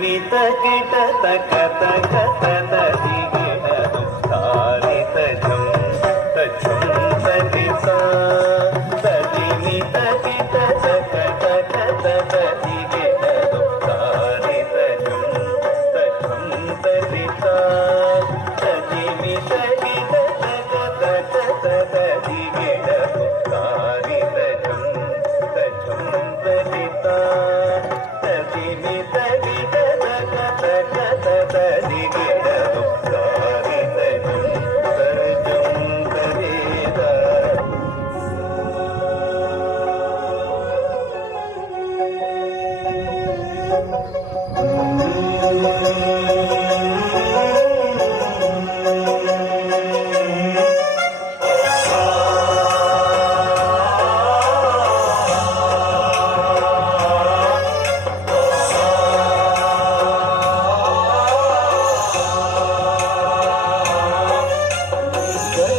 ಮಿತ ಕಿಟ ತಕ ತಕ ತದ ದಿಗಿಡದು ತಾರಿತ ಝಂ ತಛಂ ತದಿತ ತದಿ ಮಿತ ಕಿಟ ತಕ ತಕ ತದ ದಿಗಿಡದು ತಾರಿತ ಝಂ ತಛಂ ತದಿತ ತದಿ ಮಿತ ಕಿಟ ತಕ ತಕ ತದ ದಿಗಿಡದು ತಾರಿತ ಝಂ ತಛಂ ತದಿತ ತದಿ ಮಿತ ಕಿಟ ತಕ ತಕ ತದ ದಿಗಿಡದು ತಾರಿತ ಝಂ ತರ್ಜಂ ತದಿತ.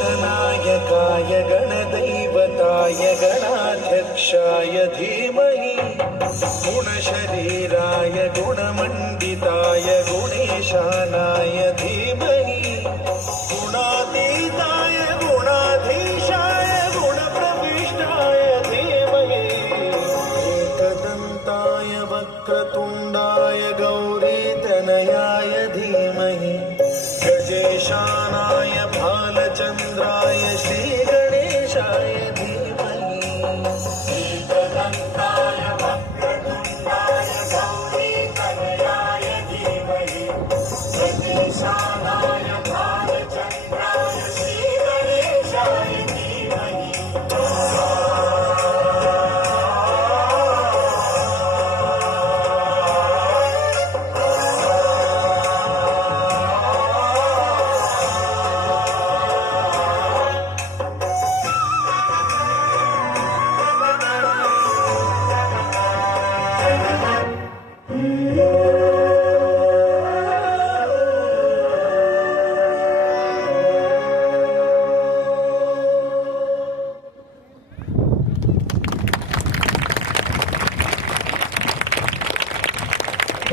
गणनायकाय गणदैवताय गणाध्यक्षाय धीमहि गुणशरीराय गुणमण्डिताय गुणेशानाय धीमहि गुणातीताय गुणाधीशाय गुणप्रविष्टाय धीमहि एकदन्ताय वक्रतुण्डाय गौरीतनयाय धीमहि गजेशानाय भालचन्द्राय श्रीगणेशाय धीमहि एकदन्ताय वक्रतुण्डाय गौरीतनयाय धीमहि गजेशानाय भालचन्द्राय श्रीगणेशाय धीमहि.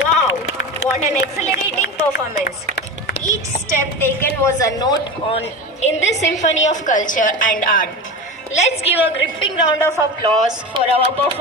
Wow, what an exhilarating performance. Each step taken was a note on in this symphony of culture and art. Let's give a gripping round of applause for our performance.